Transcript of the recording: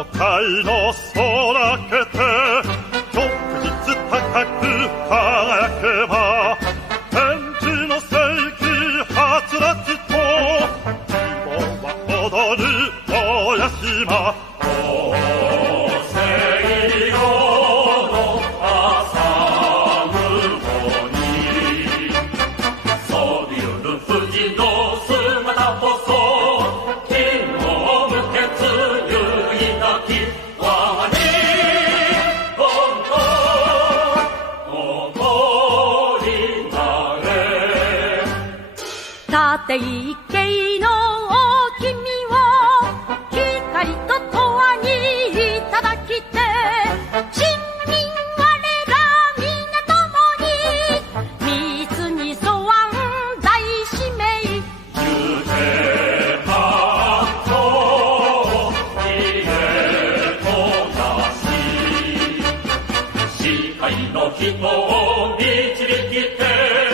東海の空けて旭日高く輝けば天地の世紀はつらつと希望は踊る大屋島そびゆる富士の姿こそ縦一景の君を光と永遠にいただきて市民我ら皆共に密に沿わん大使命視界の人を導きて。